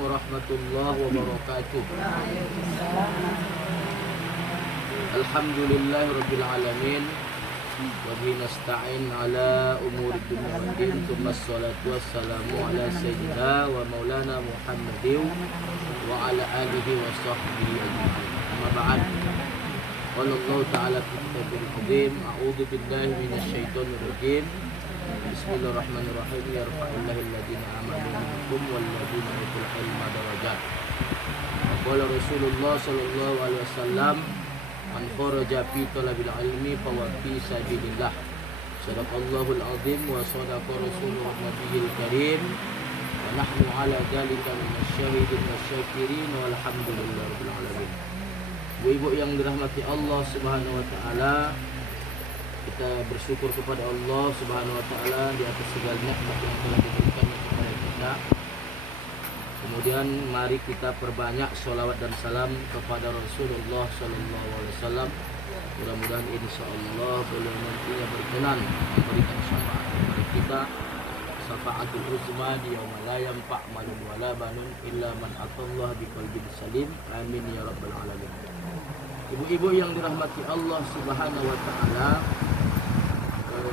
warahmatullahi wabarakatuh. Alhamdulillahirabbil alamin. Wa bihi nasta'in ala umuri dunya waddin. Tsummas salatu wassalamu ala sayyidina wa maulana Muhammadin wa ala alihi wa sahbihi ajma'in. Amma ba'd. Qala Allah ta'ala fi kitabil azim, a'udzu billahi minasyaitonir rajim. Bismillahirrahmanirrahim. Yarfa'illahu alladziina aamanu minkum walladziina utul ilma darajat. Qala Rasulullah sallallahu alaihi wasallam, man kharaja fi talabil ilmi fa huwa fi sabilillah. Shadaqallahul azim wa shadaqa rasuluhu nabiyil karim. Wa nahnu ala dzalika minasyahidin wasyakirin walhamdulillahirabbil alamin. Ibu-ibu yang dirahmati Allah Subhanahu wa taala, kita bersyukur kepada Allah Subhanahu wa taala di atas segala nikmat yang telah diberikan kepada kita. Kemudian mari kita perbanyak sholawat dan salam kepada Rasulullah sallallahu alaihi wasallam. Mudah-mudahan insyaallah beliau nantinya berkenan memberikan syafaat kepada kita, syafaatul uzma di yaumil la yanfa' malun wala banun illa man atallaha biqalbin salim. Amin ya rabbal alamin. Ibu-ibu yang dirahmati Allah Subhanahu wa taala,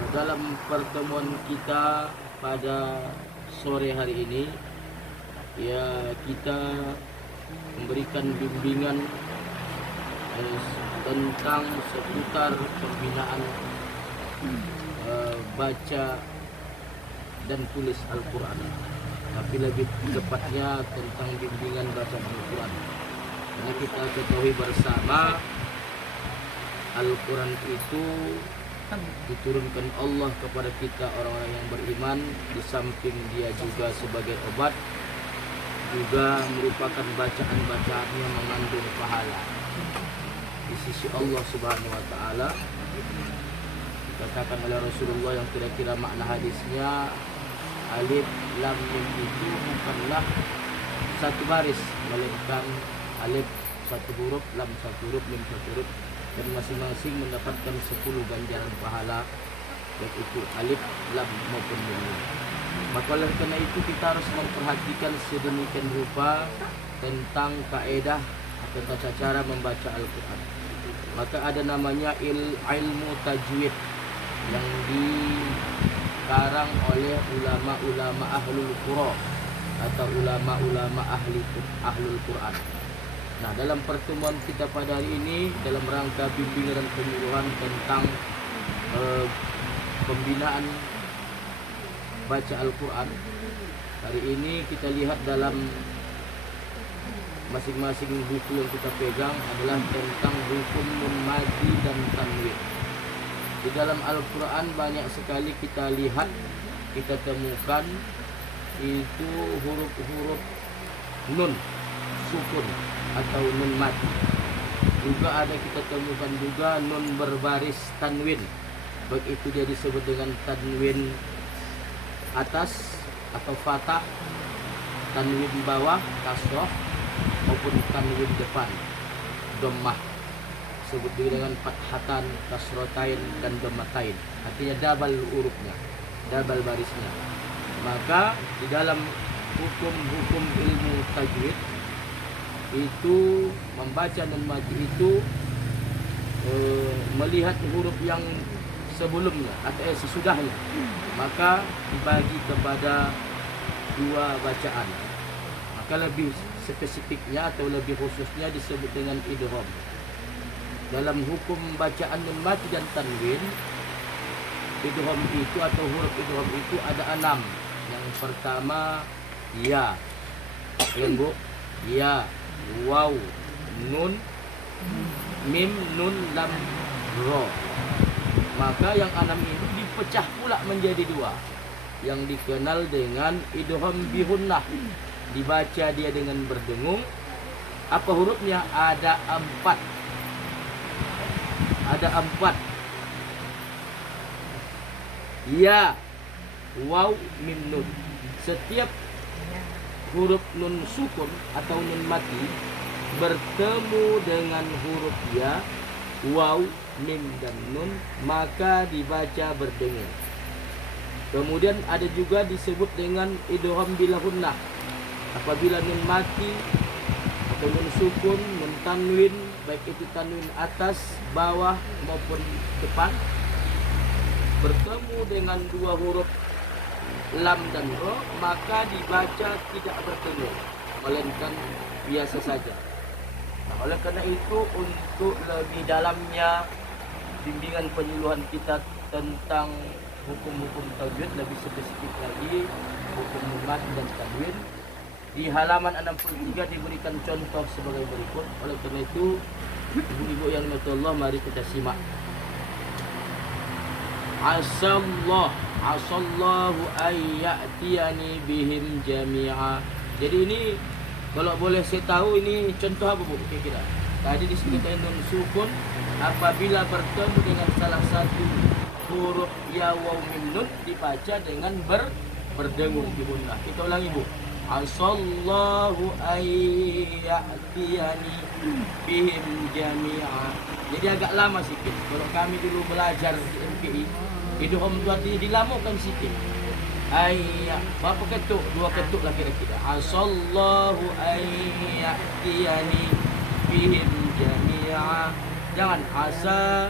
dalam pertemuan kita pada sore hari ini, ya, kita memberikan bimbingan tentang seputar pembinaan baca dan tulis Al-Quran, tapi lebih tepatnya tentang bimbingan baca Al-Quran. Karena kita ketahui bersama Al-Quran itu diturunkan Allah kepada kita orang-orang yang beriman. Di samping dia juga sebagai obat, juga merupakan bacaan-bacaan yang mengandung pahala di sisi Allah Subhanahu wa taala. Dikatakan oleh Rasulullah yang kira-kira makna hadisnya, alif lam mim itu bukanlah satu baris, melainkan alif satu huruf, lam satu huruf, mim satu huruf, dan masing-masing mendapatkan 10 ganjaran pahala, baik itu alif, lam maupun mim. Maka oleh karena itu kita harus memperhatikan sedemikian rupa tentang kaedah atau tata cara membaca Al-Quran. Maka ada namanya ilmu tajwid yang dikarang oleh ulama-ulama ahlul qura atau ulama-ulama ahlul Quran. Nah, dalam pertemuan kita pada hari ini, dalam rangka bimbingan dan penyuluhan tentang pembinaan baca Al-Quran, hari ini kita lihat dalam masing-masing buku yang kita pegang adalah tentang hukum nun madi dan tanwin. Di dalam Al-Quran banyak sekali kita lihat, kita temukan itu huruf-huruf nun sukun atau nun mati. Juga ada kita temukan juga nun berbaris tanwin, baik itu dia disebut dengan tanwin atas atau fathah, tanwin bawah kasroh, maupun tanwin depan dhammah, disebut dengan fathatan, kasrotain, dan dhammatain. Artinya double hurufnya, double barisnya. Maka di dalam hukum-hukum ilmu tajwid itu membaca nun mati itu melihat huruf yang sebelumnya atau sesudahnya, maka dibagi kepada 2 bacaan. Maka lebih spesifiknya atau lebih khususnya disebut dengan idgham. Dalam hukum bacaan nun mati dan tanwin, idgham itu atau huruf idgham itu ada 6. Yang pertama ya, Bu, ya, waw, nun, mim, nun, lam, ro. Maka yang 6 itu dipecah pula menjadi 2, yang dikenal dengan idgham bihunnah. Dibaca dia dengan berdengung. Apa hurufnya? Ada 4. Ada 4. Ya, waw, mim, nun. Setiap huruf nun sukun atau nun mati bertemu dengan huruf ya, waw, mim, dan nun, maka dibaca berdengung. Kemudian ada juga disebut dengan idgham bila hunnah. Apabila nun mati atau nun sukun, nun tanwin, baik itu tanwin atas, bawah maupun depan, bertemu dengan dua huruf lam dan ro, maka dibaca tidak bertemu, melainkan biasa saja. Nah, oleh karena itu, untuk lebih dalamnya bimbingan penyuluhan kita tentang hukum-hukum tajwid lebih spesifik lagi, hukum mad dan tanwin, di halaman 63 diberikan contoh sebagai berikut. Oleh karena itu, ibu-ibu yang dirahmati Allah, mari kita simak. Asallahu ayyatiyani bihim jami'a. Jadi ini kalau boleh saya tahu, ini contoh apa Bu kira-kira? Tadi disebutkan nun sukun apabila bertemu dengan salah satu huruf ya waw mim nun dibaca dengan berdengung di gunnah. Kita ulangi Bu. Asallahu ayyatiyani bihim jami'a. Jadi agak lama sikit. Kalau kami dulu belajar di MPI, idgham tadi dilamukan sikit. Berapa ketuk? 2 ketuk lah kira-kira. Asallahu ayyatiyani bihim jami'a. Jangan asa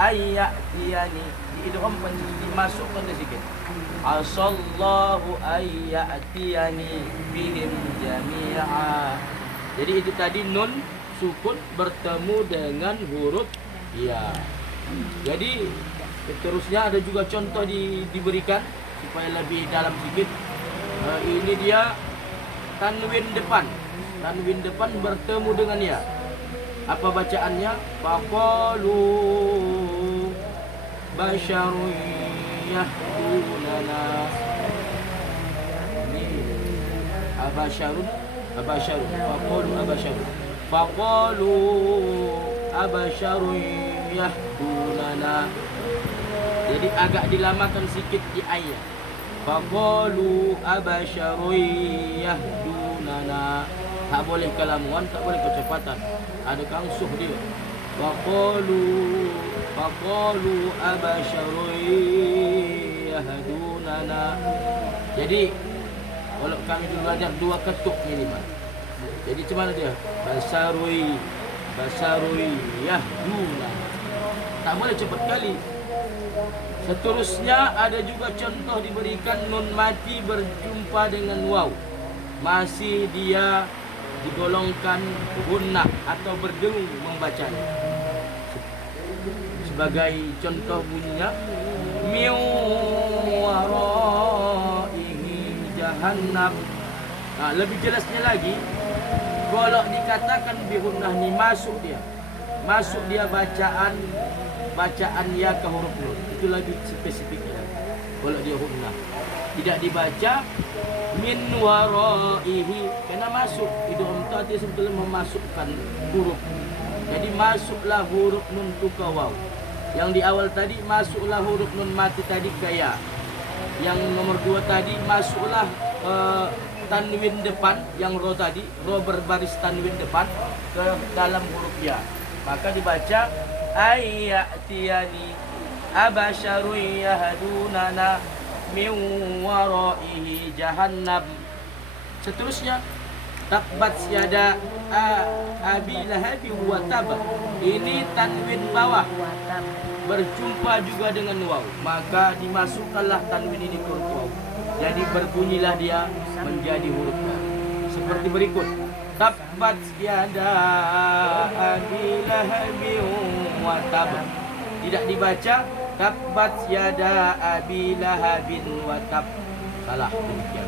ayyatiyani. Idgham dimasukkan sedikit. Asallahu ayyatiyani bihim jami'a. Jadi itu tadi nun sukun bertemu dengan huruf ya. Jadi seterusnya ada juga contoh diberikan supaya lebih dalam sedikit. Ini dia tanwin depan. Tanwin depan bertemu dengan ya. Apa bacaannya? Faqalu basyarun yahdunana. Ini abasyarun. Faqalu abasyarun yahdunana. Jadi agak dilamakan sikit di ayat. Faqalu abasyarun yahdunana. Tak boleh kelamuan, tak boleh kecepatan. Ada kangsuh dia. Faqalu abasyarun yahdunana. Jadi kalau kami dulu belajar 2 ketuk minimal. Jadi macam mana dia? Basarui yahduna. Tak boleh cepat kali. Seterusnya ada juga contoh diberikan nun mati berjumpa dengan waw. Masih dia digolongkan gunnah atau berdengung membacanya. Sebagai contoh bunyinya, min waraihi jahannam. Nah, lebih jelasnya lagi, kalau dikatakan bihunnah ni masuk dia bacaan ya ke huruf nun, itu lebih spesifik lagi. Kalau dia hunnah tidak dibaca min waraihi, karena masuk idgham tadi sebetulnya memasukkan huruf. Jadi masuklah huruf nun tu ke waw. Yang di awal tadi masuklah huruf nun mati tadi ke ya. Yang nomor 2 tadi masuklah tanwin depan, yang ro tadi, ro berbaris tanwin depan ke dalam huruf ya. Maka dibaca ayyatiyani abasyarun yahdunana min waraihi jahannam. Seterusnya takbat yada abi lahabi wa tab. Ini tanwin bawah berjumpa juga dengan waw, maka dimasukkanlah tanwin ini ke huruf waw. Jadi berbunyilah dia menjadi huruf waw. Seperti berikut. Takbat yada abi lahabi wa tab. Tidak dibaca takbat yada abi lahabin wa tab. Salah demikian.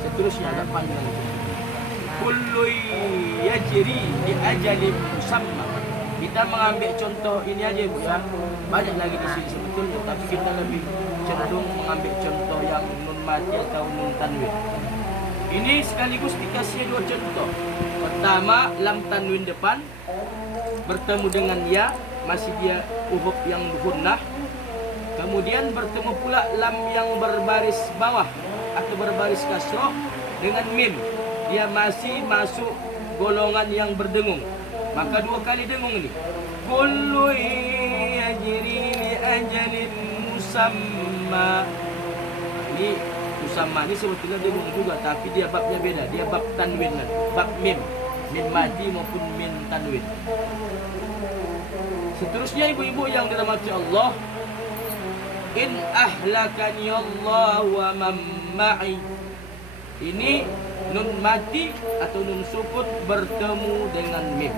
Seterusnya agak panjang. Kullu yajri li ajalin musamma. Kita mengambil contoh ini aja Bu ya. Banyak lagi di sini sebetulnya, tapi kita lebih cenderung mengambil contoh yang nun mati atau nun tanwin. Ini sekaligus dikasih 2 contoh. Pertama, lam tanwin depan bertemu dengan ya, masih dia huruf yang gunnah. Kemudian bertemu pula lam yang berbaris bawah atau berbaris kasroh dengan mim. Dia masih masuk golongan yang berdengung. Maka 2 kali dengung ini. Kullu yajri li ajalin musamma. Ini musamma ni sebetulnya dengung juga, tapi dia babnya beda. Dia bab tanwin, bab mim mati maupun min tanwin. Seterusnya ibu-ibu yang dirahmati Allah, in ahlakani Allah wa man ma'i. Ini nun mati atau nun sukun bertemu dengan mim,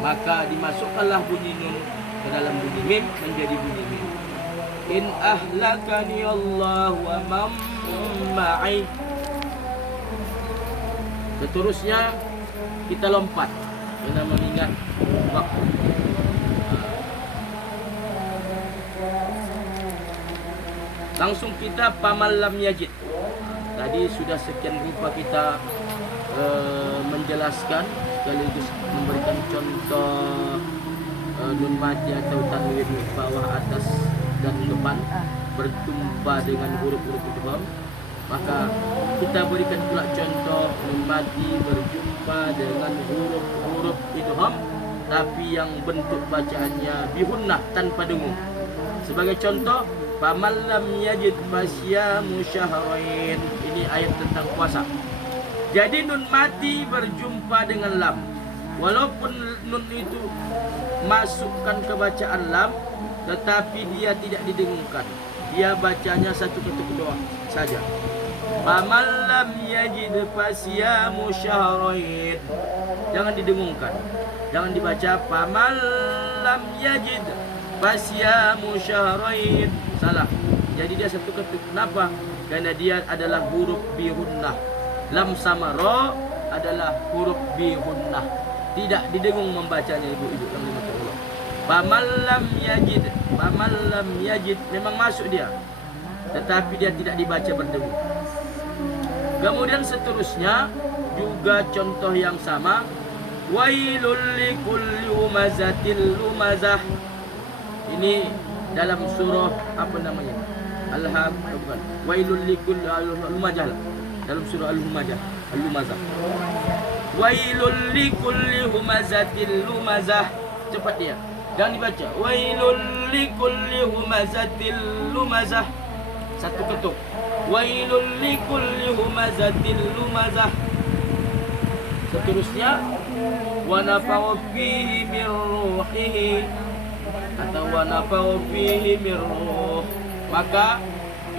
maka dimasukkanlah bunyi nun ke dalam bunyi mim menjadi bunyi mim. In ahlakani Allah wa man ma'i. Seterusnya kita lompat karena mengingat waktu. Langsung kita paman lam yajid. Tadi sudah sekian rupa kita menjelaskan sekaligus memberikan contoh nun mati atau tanwin bawah, atas dan depan berjumpa dengan huruf-huruf idgham. Maka kita berikan pula contoh nun mati berjumpa dengan huruf-huruf idgham tapi yang bentuk bacaannya bihunnah tanpa dengung. Sebagai contoh, faman lam yajid fasyamu syahrain. Ini ayat tentang puasa. Jadi nun mati berjumpa dengan lam. Walaupun nun itu masukkan ke bacaan lam, tetapi dia tidak didengungkan. Dia bacanya satu ketuk doang saja. Faman lam yajid fasyamu syahrain. Jangan didengungkan. Jangan dibaca faman lam yajid fasyamu syahrain. Salah. Jadi dia satu ketuk. Kenapa? Karena dia adalah huruf bihunnah. Lam sama ro adalah huruf bihunnah. Tidak didengung membacanya ibu-ibu yang dimati Allah. Faman lam yajid. Faman lam yajid. Memang masuk dia, tetapi dia tidak dibaca berdengung. Kemudian seterusnya juga contoh yang sama. Wailul likulli humazatil lumazah. Ini dalam surah apa namanya? Bukan. Wailul likulli lumazah. Dalam surah Al-Humazah. Al-Lumazah. Wailul likulli humazatil lumazah. Cepat dia. Jangan dibaca. Wailul likulli humazatil lumazah. Satu ketuk. Wailul likulli humazatil lumazah. Seterusnya wa nafa'a fihi min ruhihi atau wa nafa'a fihi min ruh. Maka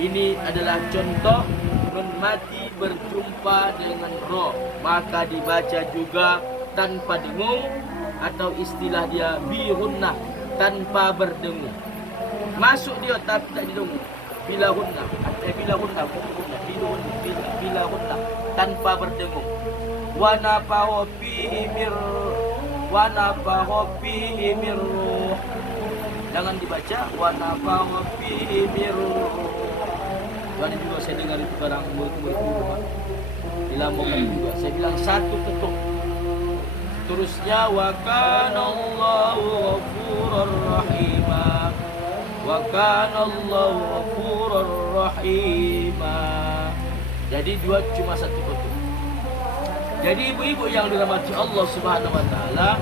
ini adalah contoh nun mati berjumpa dengan roh, maka dibaca juga tanpa dengung, atau istilah dia bihunnah, tanpa berdengung. Masuk dia tapi tak didengung. Bila hunnah, bila hunnah tanpa berdengung. Wa nafa'a fihi mir ruh. Jangan dibaca wa nafa'a fihi mir ruh. Karena juga saya dengar itu barang murid-murid dulu, dilambungkan juga. Saya bilang satu ketuk. Terusnya wa kana Allahu ghafurur rahima. Wa kana Allahu ghafurur rahima. Jadi dua cuma satu ketuk. Jadi ibu-ibu yang dirahmati Allah Subhanahu wa taala,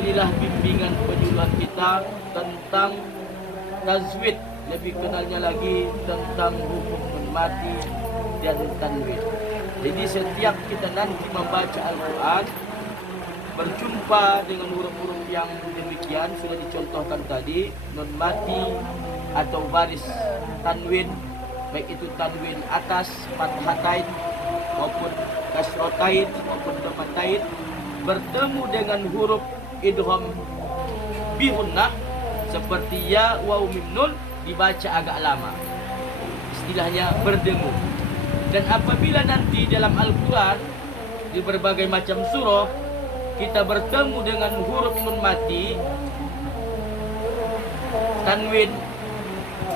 inilah bimbingan penyuluhan kita tentang tajwid. Lebih kenalnya lagi tentang hukum nun mati dan tanwin. Jadi setiap kita nanti membaca Al-Quran, berjumpa dengan huruf-huruf yang demikian sudah dicontohkan tadi, nun mati atau baris tanwin, baik itu tanwin atas fathatain maupun kasrotain maupun dhammatain, bertemu dengan huruf idgham bihunnah seperti ya, waw, mim, nun, dibaca agak lama, istilahnya berdengung. Dan apabila nanti dalam Al-Quran di berbagai macam surah kita bertemu dengan huruf nun mati, tanwin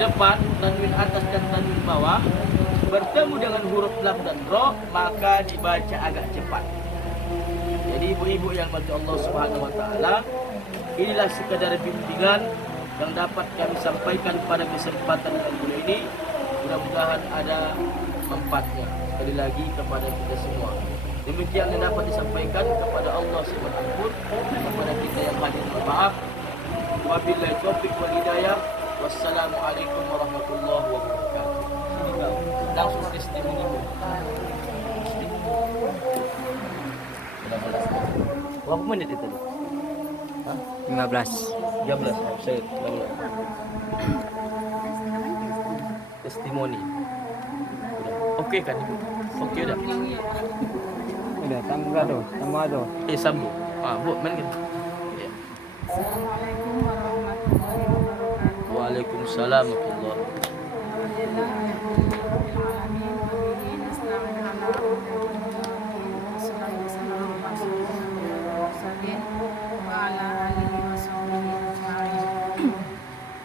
depan, tanwin atas dan tanwin bawah, bertemu dengan huruf lam dan ro, maka dibaca agak cepat. Jadi ibu-ibu yang mati Allah Subhanahu wa taala, inilah sekadar bimbingan yang dapat kami sampaikan pada kesempatan kali ini. Mudah-mudahan ada manfaatnya sekali lagi kepada kita semua. Demikian yang dapat disampaikan, kepada Allah Subhanahu, kepada kita yang hadir maaf. Wabillahi taufiq wal hidayah. Wassalamualaikum warahmatullahi wabarakatuh. langsung testimoni. Berapa menit itu? Hah? 15. 13. Saya ulang. Testimoni. Udah. Oke kan Ibu? Oke udah. Udah, tambah tuh. Sambung. Bu, main gitu. Ya. Assalamualaikum warahmatullahi wabarakatuh. Waalaikumsalam warahmatullahi wabarakatuh.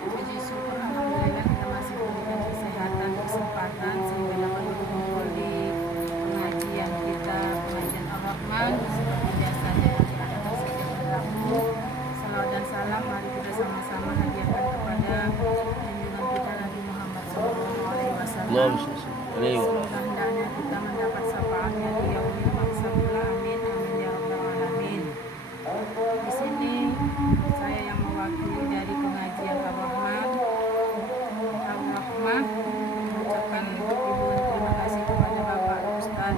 Puji syukur alhamdulillah kita masih diberikan kesehatan, kesempatan sehingga dapat berkumpul di pengajian kita, pengajian Ar-Rahman seperti biasanya yang diadakan setiap hari Rabu. Salawat dan salam mari kita sama-sama hadiahkan kepada junjungan kita Nabi Muhammad SAW. Semoga hendaknya kita mendapat syafaatnya di yaumil mahsyar. Amin amin ya rabbal alamin. Di sini saya yang mewakili dari pengajian Ar-Rahman mengucapkan ribuan terima kasih kepada Bapak Ustaz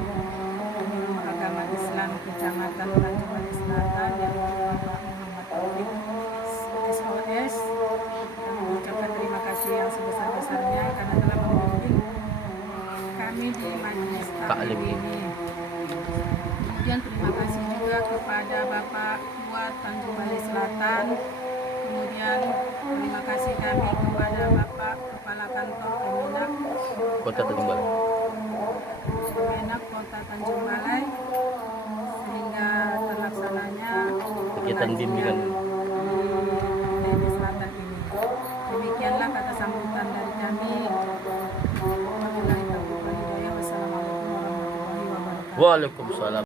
Penyuluh Agama Islam Kecamatan Tanjung Balai Selatan yang Bapak Muhammad Taufik SOS. Kami mengucapkan terima kasih yang sebesar-besarnya karena telah membimbing kami di majelis taklim ini. Kemudian terima kasih juga kepada Bapak Kuat Tanjung Balai Selatan. Kemudian terima kasih kami kepada Bapak Kepala Kantor Kemenak Kota Tanjung Balai. Kemenak Kota Tanjung Balai sehingga terlaksananya Kegiatan bimbingan di Balai Selatan ini. Demikianlah kata sambutan dari kami. Wassalamualaikum warahmatullahi wabarakatuh. Waalaikumsalam.